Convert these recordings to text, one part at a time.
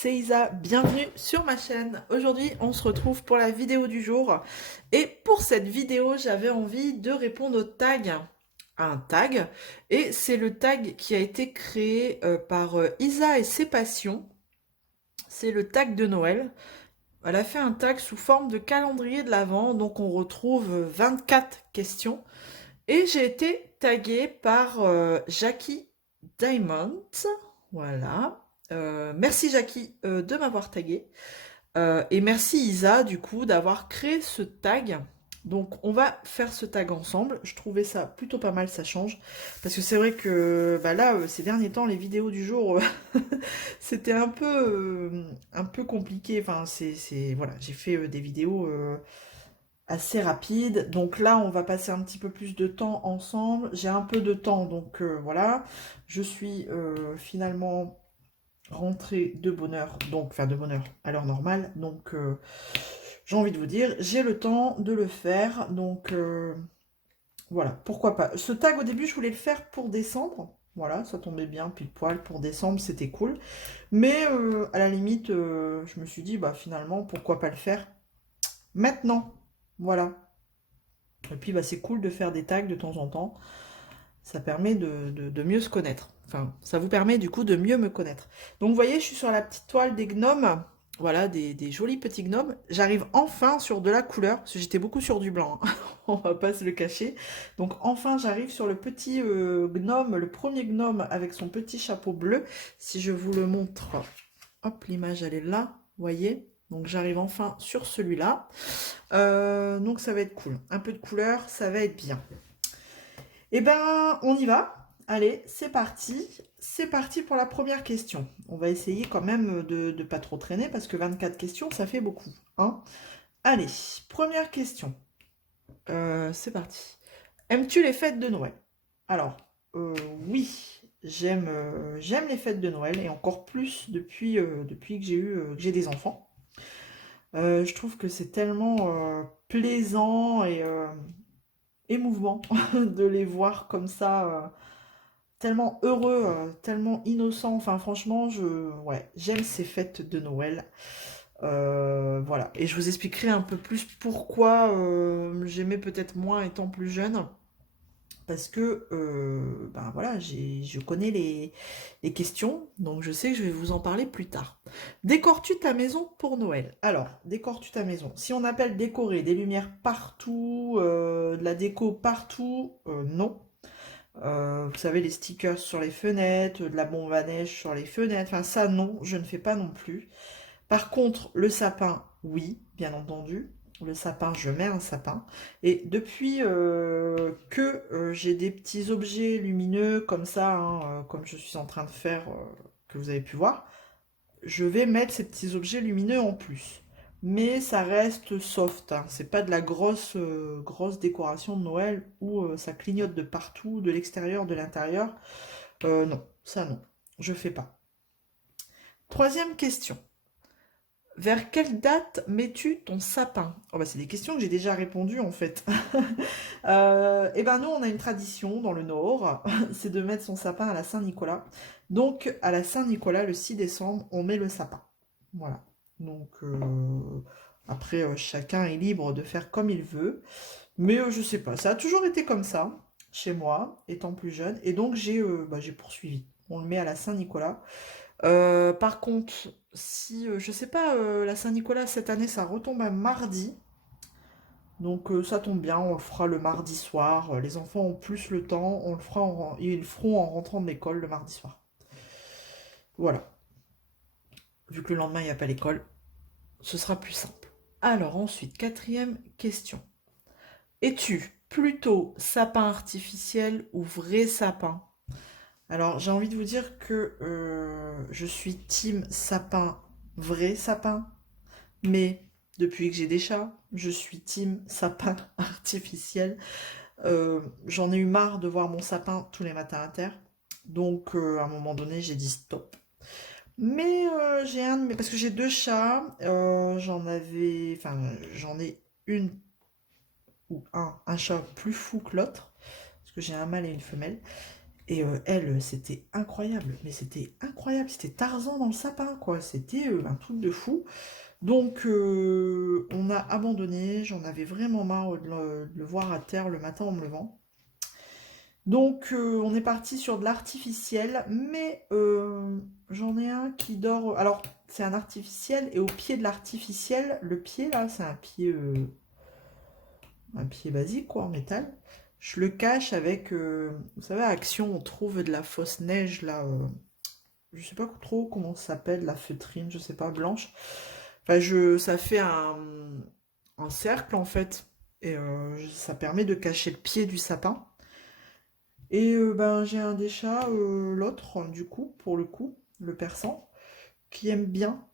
c'est Isa, bienvenue sur ma chaîne. Aujourd'hui, on se retrouve pour la vidéo du jour. Et pour cette vidéo, j'avais envie de répondre au tag, à un tag. Et c'est le tag qui a été créé par Isa et ses passions. C'est le tag de Noël. Elle a fait un tag sous forme de calendrier de l'Avent, donc on retrouve 24 questions. Et j'ai été taguée par Jackie Diamond. Voilà. Merci Jackie de m'avoir tagué. Et merci Isa du coup d'avoir créé ce tag. Donc on va faire ce tag ensemble. Je trouvais ça plutôt pas mal, ça change. Parce que c'est vrai que bah là, ces derniers temps, les vidéos du jour, c'était un peu compliqué. Enfin, voilà, j'ai fait des vidéos assez rapides. Donc là, on va passer un petit peu plus de temps ensemble. J'ai un peu de temps, donc voilà. Je suis finalement rentrée de bonne heure, donc enfin de bonne heure à l'heure normale. Donc j'ai envie de vous dire, j'ai le temps de le faire. Donc voilà, pourquoi pas. Ce tag au début, je voulais le faire pour décembre. Voilà, ça tombait bien, pile poil pour décembre, c'était cool. Mais à la limite, je me suis dit, bah finalement, pourquoi pas le faire maintenant. Voilà. Et puis bah, c'est cool de faire des tags de temps en temps. Ça permet de mieux se connaître. Enfin, ça vous permet du coup de mieux me connaître. Donc vous voyez, je suis sur la petite toile des gnomes. Voilà, des jolis petits gnomes. J'arrive enfin sur de la couleur, parce que j'étais beaucoup sur du blanc, hein. On va pas se le cacher. Donc enfin, j'arrive sur le petit gnome, le premier gnome avec son petit chapeau bleu. Si je vous le montre, hop, l'image elle est là, vous voyez. Donc j'arrive enfin sur celui-là. Donc ça va être cool. Un peu de couleur, ça va être bien. Eh ben, on y va. Allez, c'est parti. C'est parti pour la première question. On va essayer quand même de ne pas trop traîner parce que 24 questions, ça fait beaucoup, hein. Allez, première question. C'est parti. Aimes-tu les fêtes de Noël? Alors, oui, j'aime les fêtes de Noël et encore plus depuis que que j'ai des enfants. Je trouve que c'est tellement plaisant et émouvant de les voir comme ça, tellement heureux, tellement innocent. Enfin, franchement, ouais, j'aime ces fêtes de Noël. Voilà. Et je vous expliquerai un peu plus pourquoi j'aimais peut-être moins étant plus jeune. Parce que, ben voilà, je connais les questions, donc je sais que je vais vous en parler plus tard. Décores-tu ta maison pour Noël? Alors, décores-tu ta maison? Si on appelle décorer des lumières partout, de la déco partout, non. Vous savez, les stickers sur les fenêtres, de la bombe à neige sur les fenêtres, enfin ça non, je ne fais pas non plus. Par contre, le sapin, oui, bien entendu. Le sapin, je mets un sapin. Et depuis que j'ai des petits objets lumineux comme ça, hein, comme je suis en train de faire, que vous avez pu voir, je vais mettre ces petits objets lumineux en plus. Mais ça reste soft, hein. C'est pas de la grosse décoration de Noël où ça clignote de partout, de l'extérieur, de l'intérieur. Non, ça non, je fais pas. Troisième question. Vers quelle date mets-tu ton sapin? Oh bah c'est des questions que j'ai déjà répondues en fait. Eh ben nous on a une tradition dans le Nord, c'est de mettre son sapin à la Saint-Nicolas. Donc à la Saint-Nicolas, le 6 décembre, on met le sapin. Voilà. Donc après chacun est libre de faire comme il veut. Mais je sais pas, ça a toujours été comme ça chez moi, étant plus jeune. Et donc j'ai poursuivi. On le met à la Saint-Nicolas. Par contre, si, je sais pas, la Saint-Nicolas cette année ça retombe un mardi, donc ça tombe bien, on le fera le mardi soir. Les enfants ont plus le temps, ils le feront en rentrant de l'école le mardi soir. Voilà, vu que le lendemain il n'y a pas l'école, ce sera plus simple. Alors ensuite, quatrième question. Es-tu plutôt sapin artificiel ou vrai sapin? Alors j'ai envie de vous dire que je suis team sapin, vrai sapin. Mais depuis que j'ai des chats, je suis team sapin artificiel. J'en ai eu marre de voir mon sapin tous les matins à terre. Donc à un moment donné, j'ai dit stop. Mais j'ai parce que j'ai deux chats, j'en ai une ou un chat plus fou que l'autre, parce que j'ai un mâle et une femelle. Et elle, c'était incroyable. Mais c'était incroyable. C'était Tarzan dans le sapin, quoi. C'était un truc de fou. Donc, on a abandonné. J'en avais vraiment marre de le voir à terre le matin en me levant. Donc, on est parti sur de l'artificiel. Mais j'en ai un qui dort. Alors, c'est un artificiel. Et au pied de l'artificiel, le pied, là, c'est un pied basique, quoi, en métal. Je le cache avec, vous savez, à Action, on trouve de la fausse neige, là. Je sais pas trop comment ça s'appelle, la feutrine, je sais pas, blanche. Enfin, ça fait un cercle, en fait. Et ça permet de cacher le pied du sapin. Et ben, j'ai un des chats, l'autre, du coup, pour le coup, le persan, qui aime bien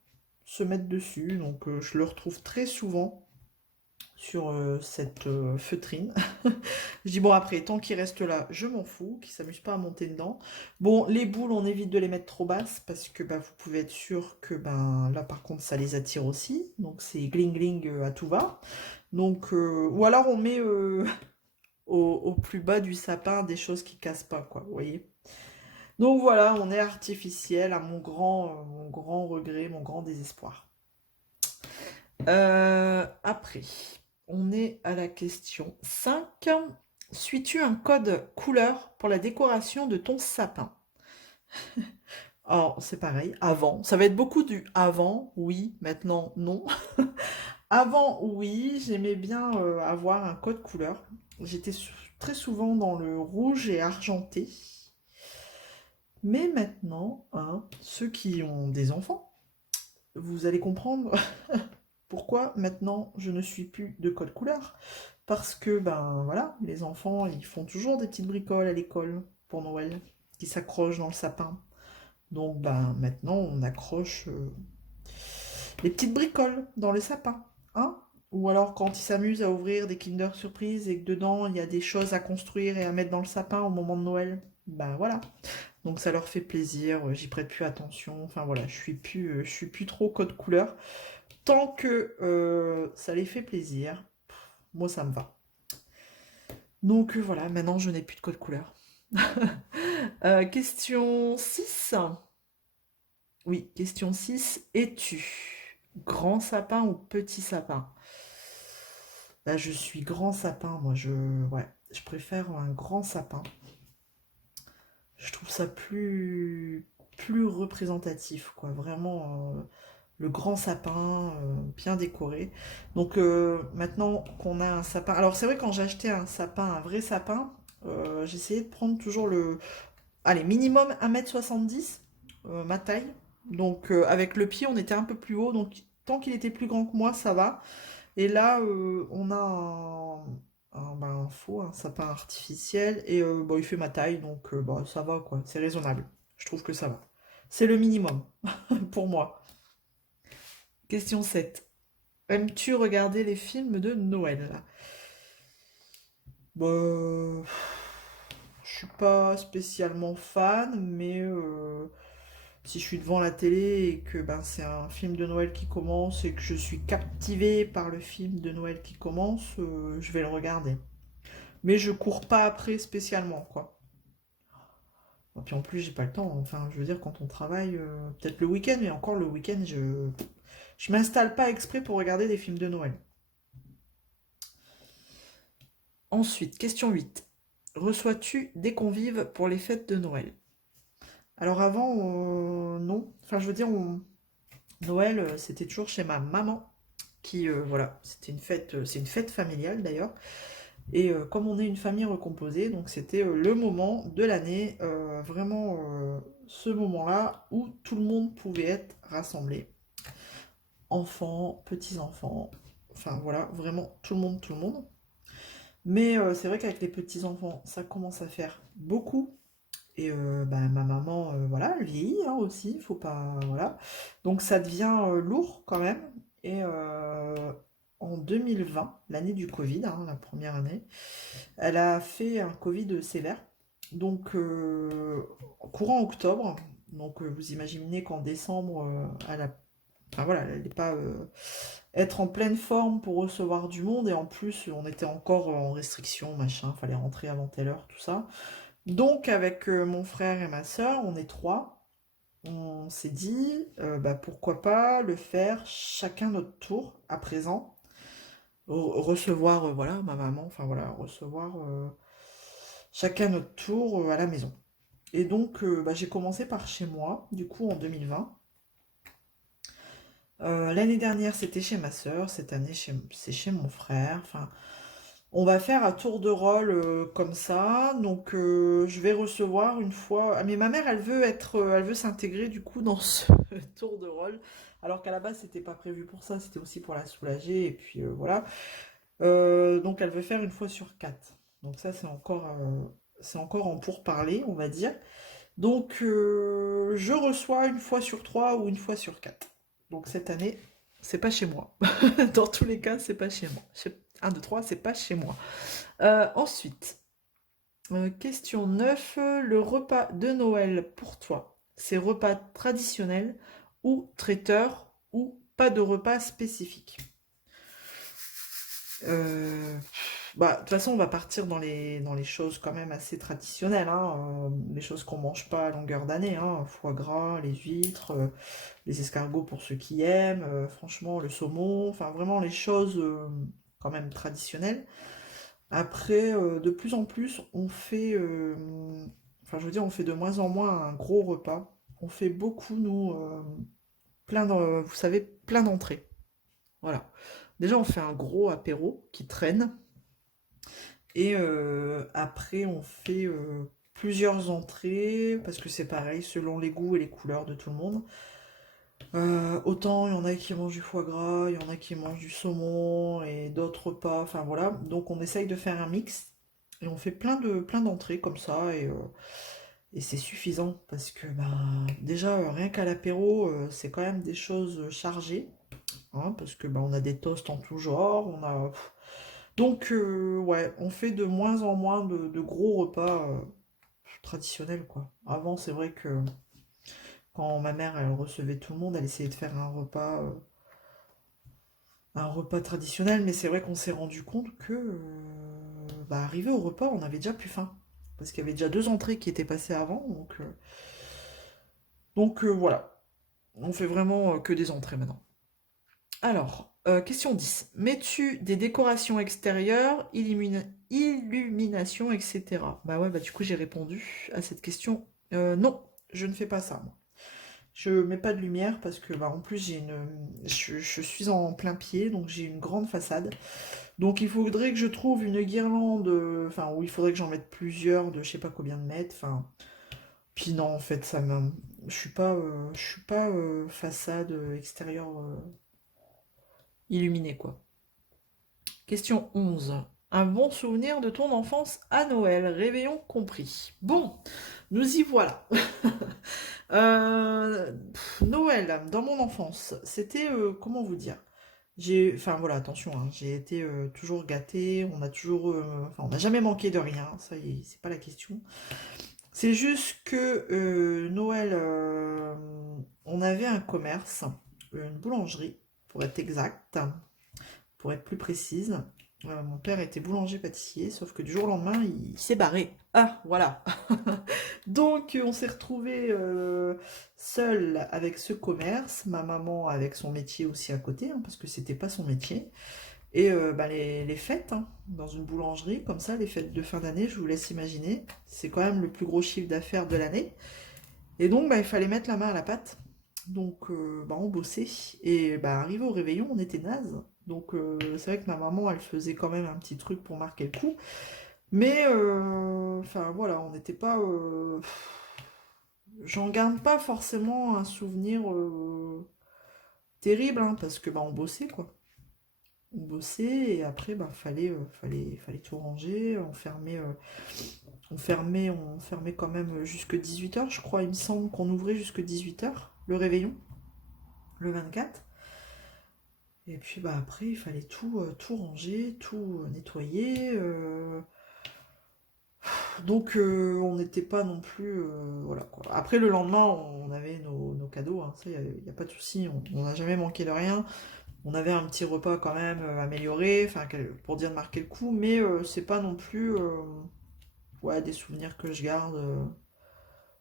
se mettre dessus. Donc, je le retrouve très souvent sur cette feutrine. Je dis bon après, tant qu'il reste là, je m'en fous, qu'il s'amuse pas à monter dedans. Bon, les boules, on évite de les mettre trop basses parce que bah, vous pouvez être sûr que ben là par contre ça les attire aussi. Donc c'est gling gling à tout va. Donc ou alors on met au plus bas du sapin des choses qui cassent pas quoi, vous voyez. Donc voilà, on est artificiel à mon grand regret, mon grand désespoir. Après, on est à la question 5. Suis-tu un code couleur pour la décoration de ton sapin? Alors, c'est pareil, avant. Ça va être beaucoup du avant, oui, maintenant, non. Avant, oui, j'aimais bien avoir un code couleur. J'étais très souvent dans le rouge et argenté. Mais maintenant, hein, ceux qui ont des enfants, vous allez comprendre pourquoi maintenant je ne suis plus de code couleur. Parce que, ben voilà, les enfants, ils font toujours des petites bricoles à l'école pour Noël, qui s'accrochent dans le sapin. Donc, ben maintenant, on accroche les petites bricoles dans le sapin. Hein. Ou alors quand ils s'amusent à ouvrir des Kinder Surprise et que dedans, il y a des choses à construire et à mettre dans le sapin au moment de Noël. Ben voilà. Donc ça leur fait plaisir, j'y prête plus attention. Enfin voilà, je suis plus trop code couleur. Tant que ça les fait plaisir, moi ça me va. Donc voilà, maintenant je n'ai plus de code couleur. Question 6. Oui, question 6. Es-tu grand sapin ou petit sapin? Là, je suis grand sapin, moi ouais, je préfère un grand sapin. Je trouve ça plus représentatif, quoi. Vraiment, le grand sapin, bien décoré. Donc maintenant qu'on a un sapin. Alors c'est vrai quand j'ai acheté un sapin, un vrai sapin, j'essayais de prendre toujours allez, minimum 1,70 m, ma taille. Donc avec le pied, on était un peu plus haut. Donc tant qu'il était plus grand que moi, ça va. Et là, on a un faux, un sapin artificiel. Et bon, il fait ma taille. Donc bon, ça va, quoi. C'est raisonnable. Je trouve que ça va. C'est le minimum pour moi. Question 7. Aimes-tu regarder les films de Noël? Bah, je suis pas spécialement fan, mais si je suis devant la télé et que ben, c'est un film de Noël qui commence et que je suis captivée par le film de Noël qui commence, je vais le regarder. Mais je cours pas après spécialement, quoi. Et puis en plus, j'ai pas le temps. Enfin, je veux dire, quand on travaille, peut-être le week-end, mais encore le week-end, je m'installe pas exprès pour regarder des films de Noël. Ensuite, question 8. Reçois-tu des convives pour les fêtes de Noël? Alors avant, non. Enfin, je veux dire, Noël, c'était toujours chez ma maman, qui, voilà, c'était une fête, c'est une fête familiale d'ailleurs. Et comme on est une famille recomposée, donc c'était le moment de l'année, vraiment ce moment-là où tout le monde pouvait être rassemblé. Enfants, petits-enfants, enfin voilà, vraiment tout le monde, tout le monde. Mais c'est vrai qu'avec les petits-enfants, ça commence à faire beaucoup. Et bah, ma maman, voilà, elle vieillit hein, aussi, faut pas, voilà. Donc ça devient lourd quand même. Et en 2020, l'année du Covid, hein, la première année, elle a fait un Covid sévère. Donc courant octobre, donc vous imaginez qu'en décembre, enfin voilà, elle n'est pas être en pleine forme pour recevoir du monde. Et en plus, on était encore en restriction, machin, fallait rentrer avant telle heure, tout ça. Donc avec mon frère et ma soeur, on est trois, on s'est dit bah, pourquoi pas le faire chacun notre tour à présent, recevoir voilà ma maman, enfin voilà, recevoir chacun notre tour à la maison. Et donc bah, j'ai commencé par chez moi, du coup en 2020. L'année dernière c'était chez ma soeur, cette année c'est chez mon frère, enfin on va faire à tour de rôle comme ça. Donc je vais recevoir une fois. Ah, mais ma mère, elle veut s'intégrer du coup dans ce tour de rôle. Alors qu'à la base, c'était pas prévu pour ça. C'était aussi pour la soulager. Et puis voilà. Donc elle veut faire une fois sur quatre. Donc ça, c'est encore en pourparlers, on va dire. Donc je reçois une fois sur trois ou une fois sur quatre. Donc cette année, c'est pas chez moi. Dans tous les cas, c'est pas chez moi. 1, 2, 3, c'est pas chez moi. Ensuite, question 9. Le repas de Noël pour toi, c'est repas traditionnel ou traiteur ou pas de repas spécifique? Euh, Bah, de toute façon, on va partir dans les choses quand même assez traditionnelles, hein, les choses qu'on mange pas à longueur d'année, hein, foie gras, les huîtres, les escargots pour ceux qui aiment, franchement, le saumon, enfin vraiment les choses quand même traditionnelles. Après, de plus en plus, on fait, enfin je veux dire, on fait de moins en moins un gros repas. On fait beaucoup, nous, vous savez, plein d'entrées. Voilà. Déjà, on fait un gros apéro qui traîne. Et après, on fait plusieurs entrées, parce que c'est pareil, selon les goûts et les couleurs de tout le monde. Autant il y en a qui mangent du foie gras, il y en a qui mangent du saumon et d'autres pas. Enfin voilà. Donc on essaye de faire un mix et on fait plein d'entrées comme ça et c'est suffisant parce que bah, déjà rien qu'à l'apéro c'est quand même des choses chargées, hein, parce que bah, on a des toasts en tout genre, on a donc ouais, on fait de moins en moins de gros repas traditionnels quoi. Avant c'est vrai que quand ma mère elle recevait tout le monde, elle essayait de faire un repas traditionnel, mais c'est vrai qu'on s'est rendu compte que, bah, arrivé au repas, on avait déjà plus faim. Parce qu'il y avait déjà deux entrées qui étaient passées avant, donc voilà. On fait vraiment que des entrées maintenant. Alors, question 10. Mets-tu des décorations extérieures, illumination, etc. Bah ouais, bah du coup j'ai répondu à cette question. Non, je ne fais pas ça, moi. Je mets pas de lumière parce que bah, en plus je suis en plein pied, donc j'ai une grande façade. Donc il faudrait que je trouve une guirlande, enfin où il faudrait que j'en mette plusieurs de je sais pas combien de mètres. Enfin, puis non en fait je suis pas façade extérieure illuminée quoi. Question 11. Un bon souvenir de ton enfance à Noël, réveillon compris. Bon, nous y voilà. Noël, dans mon enfance, c'était, comment vous dire? Enfin voilà, attention, hein, j'ai été toujours gâtée, on a toujours, enfin on n'a jamais manqué de rien, ça y est, c'est pas la question. C'est juste que Noël, on avait un commerce, une boulangerie, pour être exact, pour être plus précise. Mon père était boulanger-pâtissier, sauf que du jour au lendemain, il s'est barré. Ah, voilà. Donc, on s'est retrouvé seul avec ce commerce, ma maman avec son métier aussi à côté, hein, parce que c'était pas son métier. Et bah, les fêtes, hein, dans une boulangerie, comme ça, les fêtes de fin d'année, je vous laisse imaginer, c'est quand même le plus gros chiffre d'affaires de l'année. Et donc, bah, il fallait mettre la main à la pâte. Donc, bah, on bossait. Et bah, arrivé au réveillon, on était naze. Donc, c'est vrai que ma maman, elle faisait quand même un petit truc pour marquer le coup. Mais, enfin, voilà, on n'était pas. J'en garde pas forcément un souvenir terrible, hein, parce que bah, on bossait, quoi. On bossait et après, bah, fallait tout ranger. On fermait quand même jusque 18h, je crois. Il me semble qu'on ouvrait jusque 18h, le réveillon, le 24. Et puis bah après, il fallait tout ranger, tout nettoyer. Donc on n'était pas non plus. Voilà quoi. Après le lendemain, on avait nos cadeaux, hein, ça, il n'y a pas de souci, on n'a jamais manqué de rien. On avait un petit repas quand même amélioré, enfin pour dire de marquer le coup, mais c'est pas non plus. ouais, des souvenirs que je garde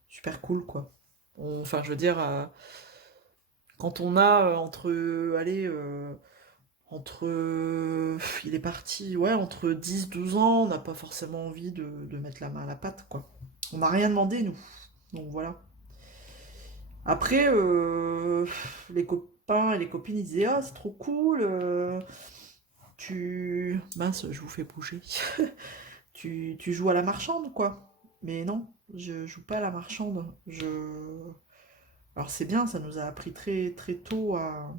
super cool, quoi. Enfin, je veux dire, quand on a allez, entre, il est parti, ouais, entre 10 12 ans, on n'a pas forcément envie de mettre la main à la pâte, quoi. On n'a rien demandé, nous. Donc voilà. Après, les copains et les copines, ils disaient, ah, c'est trop cool, mince, je vous fais bouger. Tu joues à la marchande, quoi. Mais non, je joue pas à la marchande. Alors c'est bien, ça nous a appris très très tôt à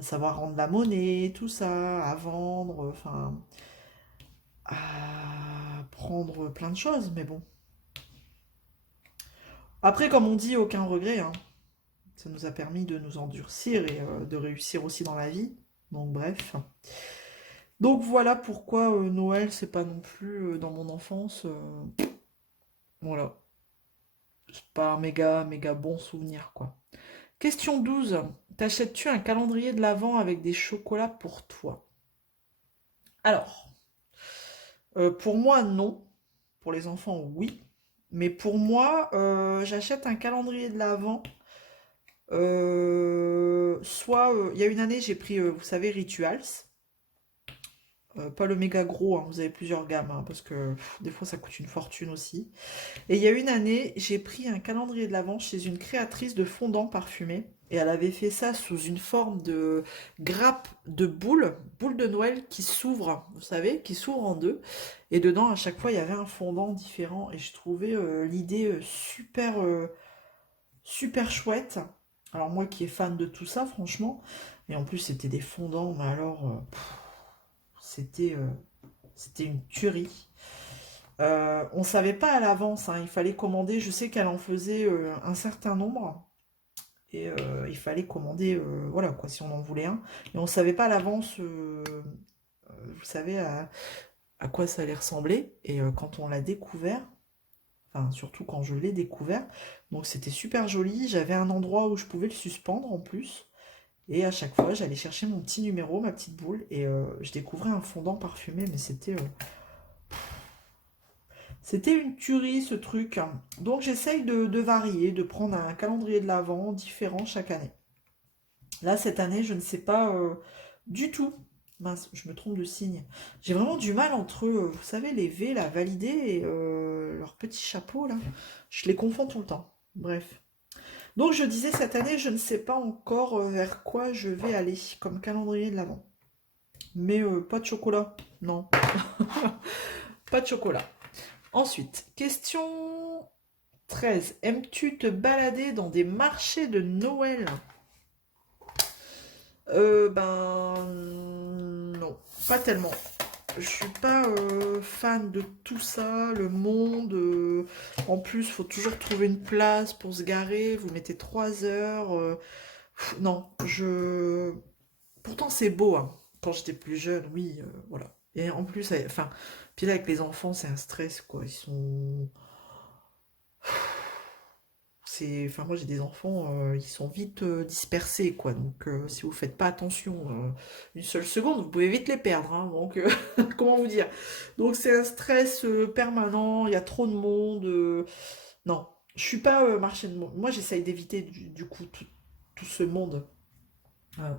savoir rendre la monnaie, tout ça, à vendre, enfin, à prendre plein de choses, mais bon. Après, comme on dit, aucun regret, hein. Ça nous a permis de nous endurcir et de réussir aussi dans la vie. Donc bref. Donc voilà pourquoi Noël, c'est pas non plus dans mon enfance. Voilà. C'est pas un méga, méga bon souvenir, quoi. Question 12. T'achètes-tu un calendrier de l'Avent avec des chocolats pour toi? Alors, pour moi, non. Pour les enfants, oui. Mais pour moi, j'achète un calendrier de l'Avent. Soit, il y a une année, j'ai pris, vous savez, Rituals. Pas le méga gros, hein, vous avez plusieurs gammes, hein, parce que des fois ça coûte une fortune aussi. Et il y a une année, j'ai pris un calendrier de l'Avent chez une créatrice de fondants parfumés. Et elle avait fait ça sous une forme de grappe de boule de Noël qui s'ouvre, vous savez, qui s'ouvre en deux. Et dedans, à chaque fois, il y avait un fondant différent. Et je trouvais l'idée super, super chouette. Alors moi qui est fan de tout ça, franchement. Et en plus, c'était des fondants, mais alors, c'était c'était une tuerie. On savait pas à l'avance, hein, il fallait commander. Je sais qu'elle en faisait un certain nombre. Et il fallait commander, voilà quoi, si on en voulait un. Et on savait pas à l'avance, vous savez, à quoi ça allait ressembler. Et quand on l'a découvert, enfin surtout quand je l'ai découvert, donc c'était super joli. J'avais un endroit où je pouvais le suspendre en plus. Et à chaque fois, j'allais chercher mon petit numéro, ma petite boule, et je découvrais un fondant parfumé, mais c'était une tuerie ce truc. Donc j'essaye de varier, de prendre un calendrier de l'Avent différent chaque année. Là, cette année, je ne sais pas du tout. Mince, je me trompe de signe. J'ai vraiment du mal entre, vous savez, les V, la validée et leur petit chapeau, là. Je les confonds tout le temps. Bref. Donc je disais, cette année, je ne sais pas encore vers quoi je vais aller comme calendrier de l'Avent. Mais pas de chocolat. Non. Pas de chocolat. Ensuite, question 13. Aimes-tu te balader dans des marchés de Noël? Ben non, pas tellement. Je suis pas fan de tout ça, le monde. En plus, faut toujours trouver une place pour se garer. Vous mettez 3 heures. Non, je. Pourtant, c'est beau, hein. Quand j'étais plus jeune, oui, voilà. Et en plus, enfin, puis là avec les enfants, c'est un stress, quoi. Ils sont. Enfin, moi j'ai des enfants, ils sont vite dispersés, quoi. Donc, si vous faites pas attention une seule seconde, vous pouvez vite les perdre, hein. Donc, comment vous dire? Donc, c'est un stress permanent. Il y a trop de monde. Non, je suis pas marché de monde. Moi, j'essaye d'éviter du coup tout ce monde.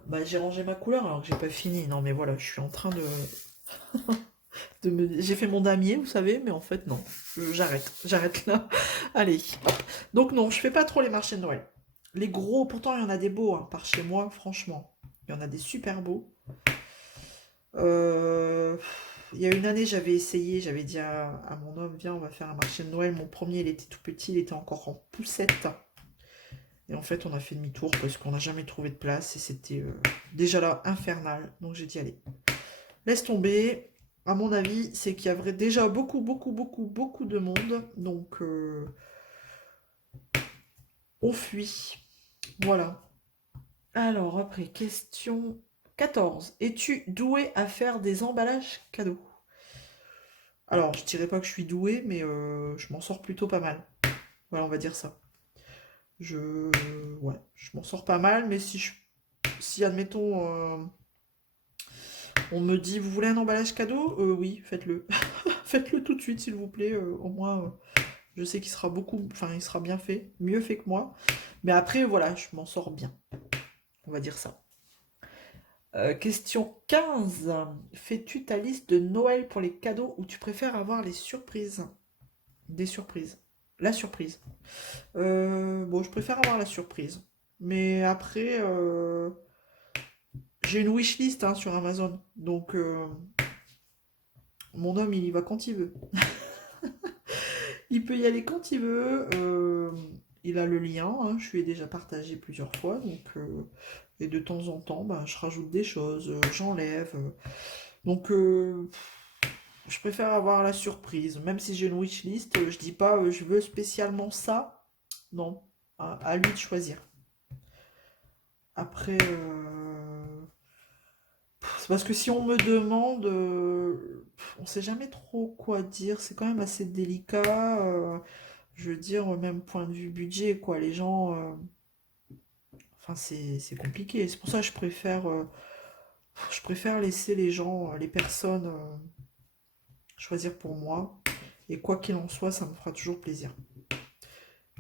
Bah, j'ai rangé ma couleur alors que j'ai pas fini. Non, mais voilà, je suis en train j'ai fait mon damier, vous savez, mais en fait, non. J'arrête là. Allez, hop. Donc non, je fais pas trop les marchés de Noël. Les gros, pourtant, il y en a des beaux, hein, par chez moi, franchement. Il y en a des super beaux. Euh, Il y a une année, j'avais essayé, j'avais dit à mon homme, viens, on va faire un marché de Noël. Mon premier, il était tout petit, il était encore en poussette. Et en fait, on a fait demi-tour parce qu'on n'a jamais trouvé de place et c'était déjà là infernal. Donc j'ai dit, allez, laisse tomber. À mon avis, c'est qu'il y avait déjà beaucoup, beaucoup, beaucoup, beaucoup de monde. Donc, on fuit. Voilà. Alors, après, question 14. Es-tu doué à faire des emballages cadeaux? Alors, je dirais pas que je suis doué, mais je m'en sors plutôt pas mal. Voilà, on va dire ça. Ouais, je m'en sors pas mal, mais si admettons, on me dit, vous voulez un emballage cadeau? Oui, faites-le. Faites-le tout de suite, s'il vous plaît. Au moins, je sais qu'il sera beaucoup... Enfin, il sera bien fait. Mieux fait que moi. Mais après, voilà, je m'en sors bien. On va dire ça. Question 15. Fais-tu ta liste de Noël pour les cadeaux ou tu préfères avoir les surprises? Des surprises. La surprise. Bon, je préfère avoir la surprise. Mais après, j'ai une wishlist hein, sur Amazon. Donc, mon homme, il y va quand il veut. Il peut y aller quand il veut. Il a le lien, hein, je lui ai déjà partagé plusieurs fois. Donc, et de temps en temps, bah, je rajoute des choses, j'enlève. Donc, je préfère avoir la surprise. Même si j'ai une wishlist, je dis pas je veux spécialement ça. Non, à lui de choisir. Après, c'est parce que si on me demande, on sait jamais trop quoi dire. C'est quand même assez délicat. Je veux dire, même point de vue budget, quoi. Les gens, enfin, c'est compliqué. C'est pour ça que je préfère laisser les gens, les personnes choisir pour moi. Et quoi qu'il en soit, ça me fera toujours plaisir.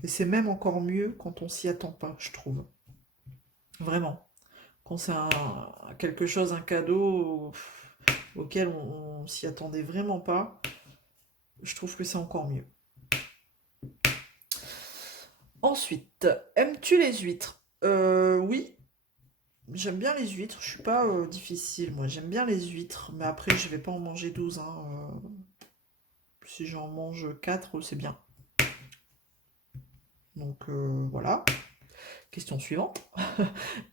Et c'est même encore mieux quand on s'y attend pas, je trouve. Vraiment. Quand c'est quelque chose, un cadeau auquel on s'y attendait vraiment pas, je trouve que c'est encore mieux. Ensuite, aimes-tu les huîtres? Oui, j'aime bien les huîtres. Je suis pas difficile, moi. J'aime bien les huîtres, mais après, je vais pas en manger 12. Hein. Si j'en mange 4, c'est bien. Donc voilà. Question suivante.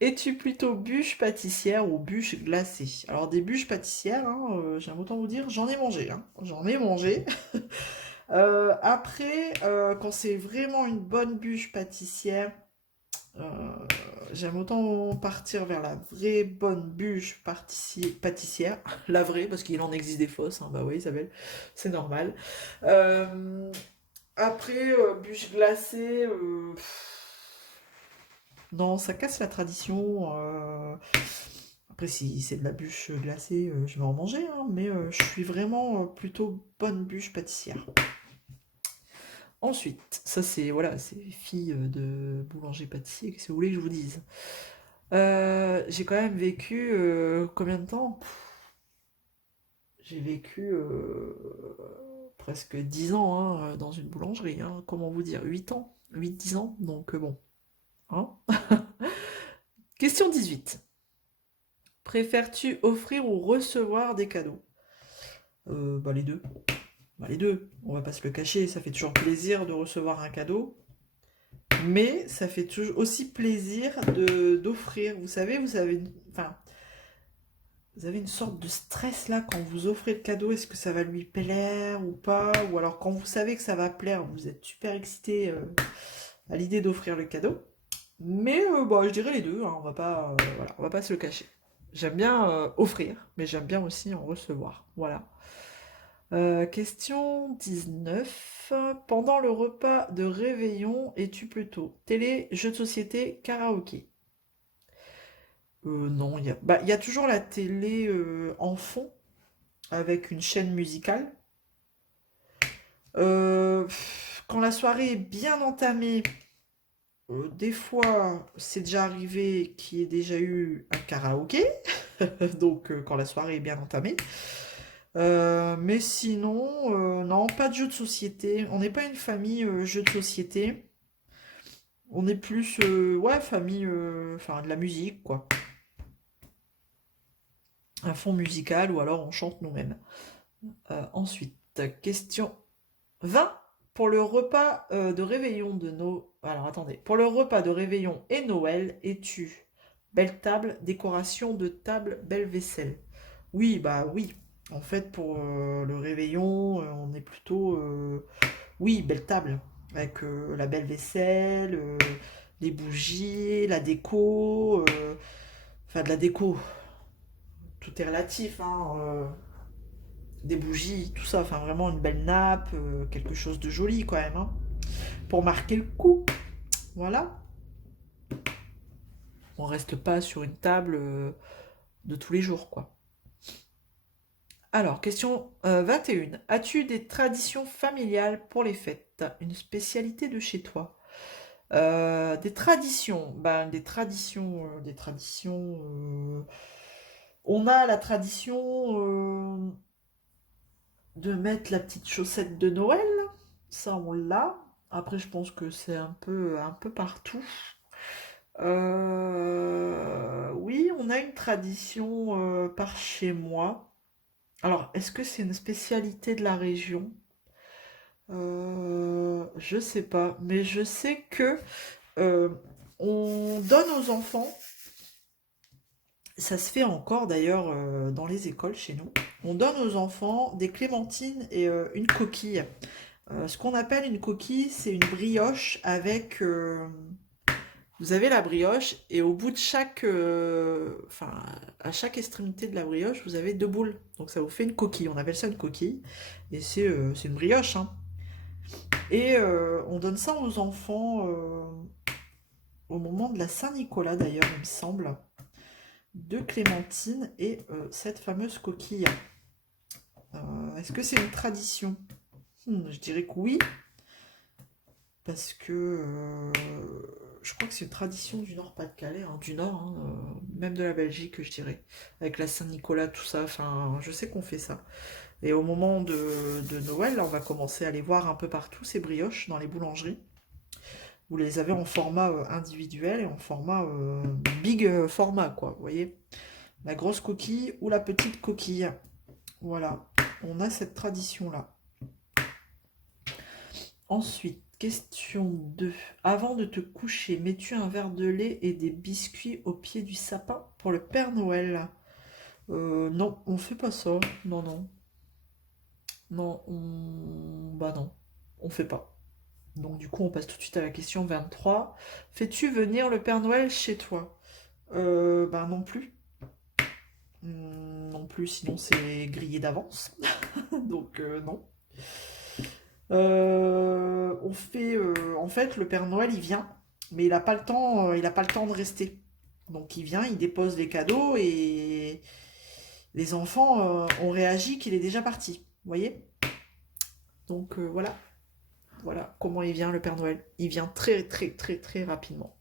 Es-tu plutôt bûche pâtissière ou bûche glacée? Alors des bûches pâtissières, hein, j'aime autant vous dire, j'en ai mangé. Hein. J'en ai mangé. Après, quand c'est vraiment une bonne bûche pâtissière, euh, j'aime autant partir vers la vraie bonne bûche pâtissière. La vraie, parce qu'il en existe des fausses. Hein, bah oui, Isabelle, c'est normal. Après, bûche glacée... non, ça casse la tradition. Après, si c'est de la bûche glacée, je vais en manger, hein, mais je suis vraiment plutôt bonne bûche pâtissière. Ensuite, ça c'est voilà, c'est fille de boulanger-pâtissier, qu'est-ce que vous voulez que je vous dise? J'ai quand même vécu combien de temps? J'ai vécu presque 10 ans hein, dans une boulangerie, hein, comment vous dire, 8 ans, 8-10 ans, donc bon. Hein. Question 18. Préfères-tu offrir ou recevoir des cadeaux? Bah les deux. Bah les deux, on va pas se le cacher, ça fait toujours plaisir de recevoir un cadeau, mais ça fait toujours aussi plaisir d'offrir. Vous avez enfin, vous avez une sorte de stress là quand vous offrez le cadeau, est-ce que ça va lui plaire ou pas? Ou alors quand vous savez que ça va plaire, vous êtes super excité à l'idée d'offrir le cadeau. Mais bah, je dirais les deux, hein, voilà, on va pas se le cacher. J'aime bien offrir, mais j'aime bien aussi en recevoir. Voilà. Question 19. Pendant le repas de réveillon, es-tu plutôt télé, jeux de société, karaoké? Non, il y a toujours la télé en fond avec une chaîne musicale. Quand la soirée est bien entamée, des fois, c'est déjà arrivé qu'il y ait déjà eu un karaoké. Donc, quand la soirée est bien entamée. Mais sinon, non, pas de jeux de société. On n'est pas une famille jeux de société. On est plus, ouais, famille, enfin, de la musique, quoi. Un fond musical ou alors on chante nous-mêmes. Ensuite, question 20. Pour le repas de réveillon de nos... Alors attendez. Pour le repas de réveillon et Noël, es-tu belle table, décoration de table, belle vaisselle? Oui, bah oui. En fait, pour le réveillon, on est plutôt... oui, belle table. Avec la belle vaisselle, les bougies, la déco. Enfin, de la déco. Tout est relatif, hein. Des bougies, tout ça. Enfin, vraiment une belle nappe. Quelque chose de joli, quand même. Hein, pour marquer le coup. Voilà. On reste pas sur une table de tous les jours, quoi. Alors, question 21. As-tu des traditions familiales pour les fêtes? Une spécialité de chez toi? Des traditions. Ben, des traditions. On a la tradition de mettre la petite chaussette de Noël. Ça, on l'a. Après, je pense que c'est un peu partout. Oui, on a une tradition par chez moi. Alors, est-ce que c'est une spécialité de la région? Je sais pas, mais je sais que euh, on donne aux enfants, ça se fait encore d'ailleurs dans les écoles chez nous, on donne aux enfants des clémentines et une coquille. Ce qu'on appelle une coquille, c'est une brioche avec vous avez la brioche et au bout de enfin, à chaque extrémité de la brioche, vous avez deux boules. Donc ça vous fait une coquille. On appelle ça une coquille. Et c'est une brioche, hein. Et on donne ça aux enfants au moment de la Saint-Nicolas d'ailleurs, il me semble. Deux clémentines et cette fameuse coquille. Est-ce que c'est une tradition? Je dirais que oui, parce que je crois que c'est une tradition du Nord-Pas-de-Calais, hein, du Nord, hein, même de la Belgique, je dirais, avec la Saint-Nicolas, tout ça. Enfin, je sais qu'on fait ça. Et au moment de Noël, là, on va commencer à les voir un peu partout, ces brioches, dans les boulangeries. Vous les avez en format individuel et en format big format, quoi. Vous voyez, la grosse coquille ou la petite coquille. Voilà, on a cette tradition-là. Ensuite, question 2. Avant de te coucher, mets-tu un verre de lait et des biscuits au pied du sapin pour le Père Noël? Non, on fait pas ça. Non, non. Non, bah non, on fait pas. Donc du coup, on passe tout de suite à la question 23. Fais-tu venir le Père Noël chez toi? Bah non plus. Non plus, sinon c'est grillé d'avance. Donc non. En fait, le Père Noël, il vient, mais il n'a pas le temps, il a pas le temps de rester. Donc il vient, il dépose les cadeaux et les enfants ont réagi qu'il est déjà parti. Vous voyez? Donc voilà, voilà comment il vient le Père Noël. Il vient très très très très rapidement.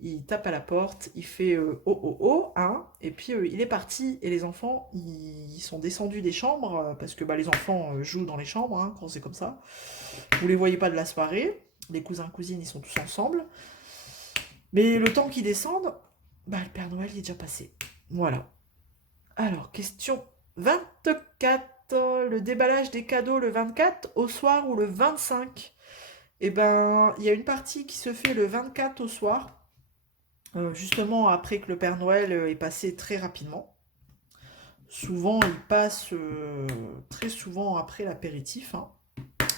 Il tape à la porte, il fait oh oh oh, hein, et puis il est parti. Et les enfants, ils sont descendus des chambres, parce que bah, les enfants jouent dans les chambres, hein, quand c'est comme ça. Vous les voyez pas de la soirée, les cousins, cousines, ils sont tous ensemble. Mais le temps qu'ils descendent, bah, le Père Noël il est déjà passé. Voilà. Alors, question 24. Le déballage des cadeaux le 24 au soir ou le 25? Eh ben, il y a une partie qui se fait le 24 au soir, justement après que le Père Noël est passé très rapidement. Souvent, il passe très souvent après l'apéritif, hein,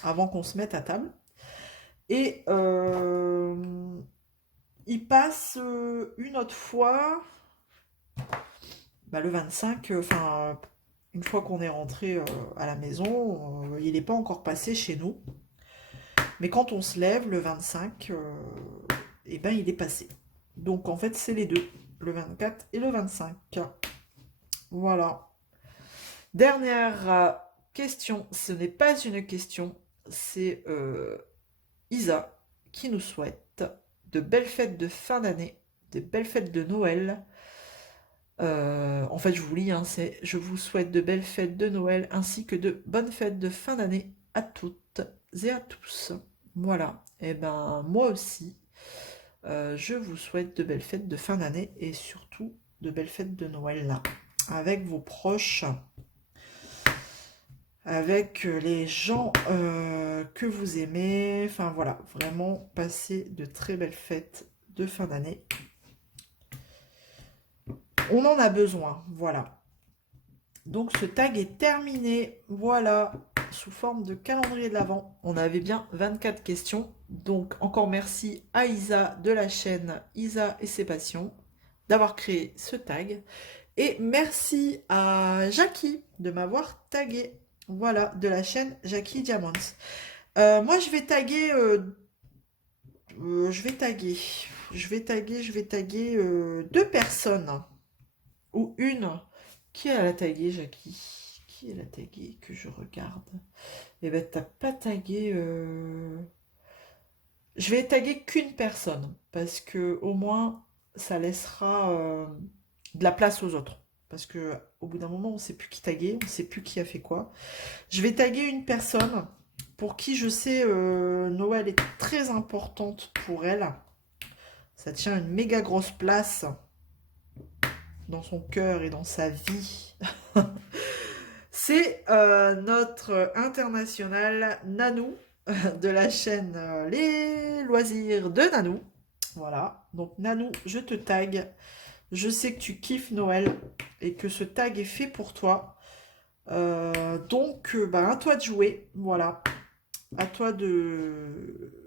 avant qu'on se mette à table. Et il passe une autre fois, bah, le 25, enfin, une fois qu'on est rentré à la maison, il n'est pas encore passé chez nous. Mais quand on se lève, le 25, eh ben, il est passé. Donc en fait, c'est les deux, le 24 et le 25. Voilà. Dernière question, ce n'est pas une question, c'est Isa qui nous souhaite de belles fêtes de fin d'année, de belles fêtes de Noël. En fait, je vous lis, hein, c'est je vous souhaite de belles fêtes de Noël ainsi que de bonnes fêtes de fin d'année à toutes et à tous. Voilà. Et ben moi aussi, je vous souhaite de belles fêtes de fin d'année et surtout de belles fêtes de Noël là, avec vos proches, avec les gens que vous aimez. Enfin voilà, vraiment passer de très belles fêtes de fin d'année. On en a besoin, voilà. Donc ce tag est terminé, voilà, sous forme de calendrier de l'Avent. On avait bien 24 questions. Donc encore merci à Isa de la chaîne Isa et ses passions d'avoir créé ce tag. Et merci à Jackie de m'avoir tagué. Voilà, de la chaîne Jackie Diamonds. Moi, je vais taguer deux personnes. Ou une. Qui elle a tagué, Jackie? Qui elle a tagué que je regarde? Eh ben, t'as pas tagué... Je vais taguer qu'une personne, parce que au moins, ça laissera de la place aux autres. Parce que au bout d'un moment, on sait plus qui taguer, on sait plus qui a fait quoi. Je vais taguer une personne pour qui je sais Noël est très importante pour elle. Ça tient une méga grosse place dans son cœur et dans sa vie. C'est notre international Nanou de la chaîne Les Loisirs de Nanou. Voilà, donc Nanou, je te tag. Je sais que tu kiffes Noël et que ce tag est fait pour toi. Donc, bah, à toi de jouer. Voilà, à toi de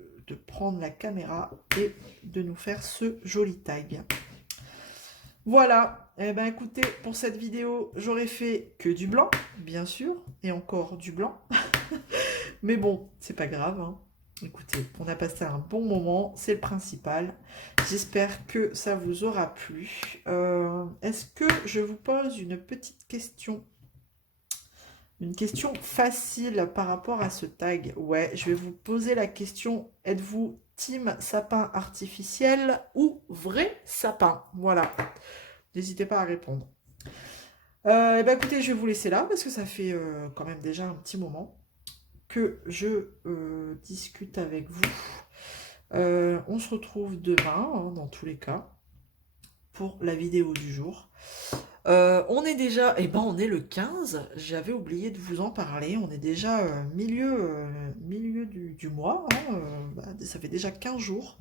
prendre la caméra et de nous faire ce joli tag. Voilà, eh ben écoutez, pour cette vidéo, j'aurais fait que du blanc, bien sûr, et encore du blanc. Mais bon, c'est pas grave, hein. Écoutez, on a passé un bon moment, c'est le principal. J'espère que ça vous aura plu. Est-ce que je vous pose une petite question? Une question facile par rapport à ce tag. Ouais, je vais vous poser la question, êtes-vous team sapin artificiel ou vrai sapin? Voilà, n'hésitez pas à répondre. Eh ben écoutez, je vais vous laisser là parce que ça fait quand même déjà un petit moment que je discute avec vous. On se retrouve demain, hein, dans tous les cas, pour la vidéo du jour. On est déjà, on est le 15, j'avais oublié de vous en parler, on est déjà milieu du mois, hein, ça fait déjà 15 jours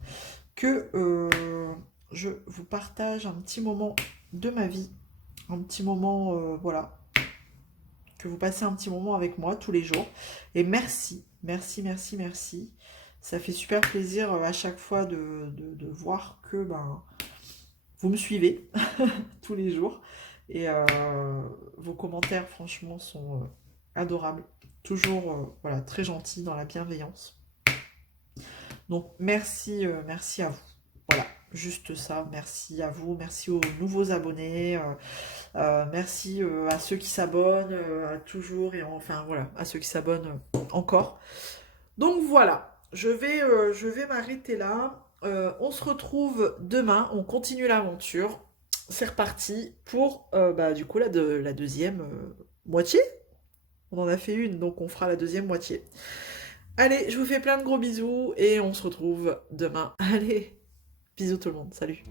que je vous partage un petit moment de ma vie, un petit moment, voilà, que vous passez un petit moment avec moi tous les jours. Et merci, merci, merci, merci. Ça fait super plaisir à chaque fois de voir que vous me suivez tous les jours. Et vos commentaires, franchement, sont adorables. Toujours voilà, très gentils dans la bienveillance. Donc, merci, merci à vous. Voilà, juste ça. Merci à vous. Merci aux nouveaux abonnés. Merci à ceux qui s'abonnent toujours. Et enfin, voilà, à ceux qui s'abonnent encore. Donc, voilà. Je vais m'arrêter là. On se retrouve demain. On continue l'aventure. C'est reparti pour du coup la deuxième moitié. On en a fait une, donc on fera la deuxième moitié. Allez, je vous fais plein de gros bisous et on se retrouve demain. Allez, bisous tout le monde, salut.